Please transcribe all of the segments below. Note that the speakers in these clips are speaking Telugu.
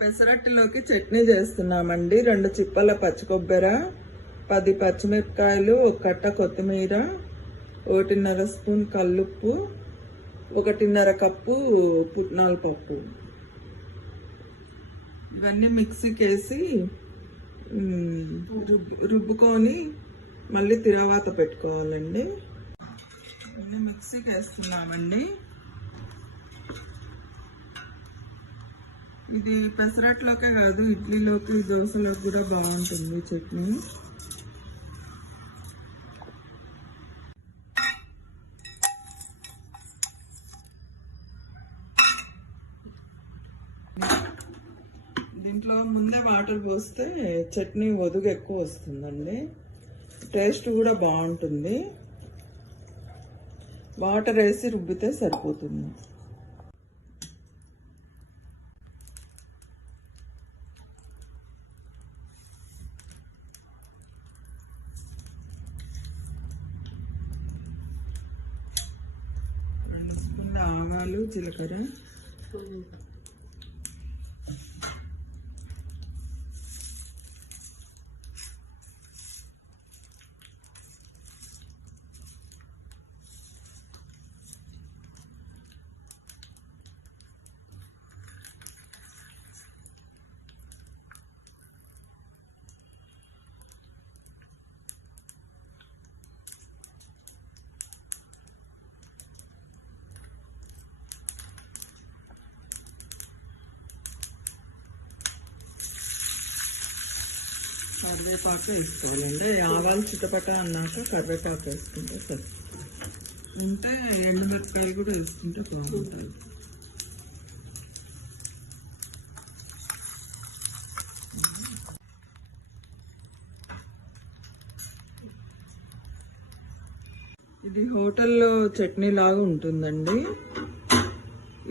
పెసరట్టులోకి చట్నీ చేస్తున్నామండి. 2 చిప్పల పచ్చి కొబ్బరి, 10 పచ్చిమిరపకాయలు, 1 కట్ట కొత్తిమీర, 1.5 స్పూన్ కల్లుప్పు, 1.5 కప్పు పుట్నాల పప్పు. ఇవన్నీ మిక్సీకి వేసి రుబ్బుకొని మళ్ళీ తిరవాత పెట్టుకోవాలండి. ఇవన్నీ మిక్సీకి వేస్తున్నామండి. ఇది పెసరట్లోకే కాదు, ఇడ్లీలోకి, దోశలోకి కూడా బాగుంటుంది చట్నీ. దీంట్లో ముందే వాటర్ పోస్తే చట్నీ ఒదుగు ఎక్కువ వస్తుందండి, టేస్ట్ కూడా బాగుంటుంది. వాటర్ వేసి రుబ్బితే సరిపోతుంది. ఆవాలు, జీలకర్ర, కరివేపాకు వేసుకోవాలండి. ఆవాలు చిటపట అన్నాక కరివేపాకు వేసుకుంటే సరే. ఉంటే ఎండుమిరపకాయలు కూడా వేసుకుంటే బాగుంటుంది. ఇది హోటల్లో చట్నీ లాగా ఉంటుందండి.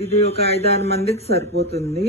ఇది ఒక 5-6 మందికి సరిపోతుంది.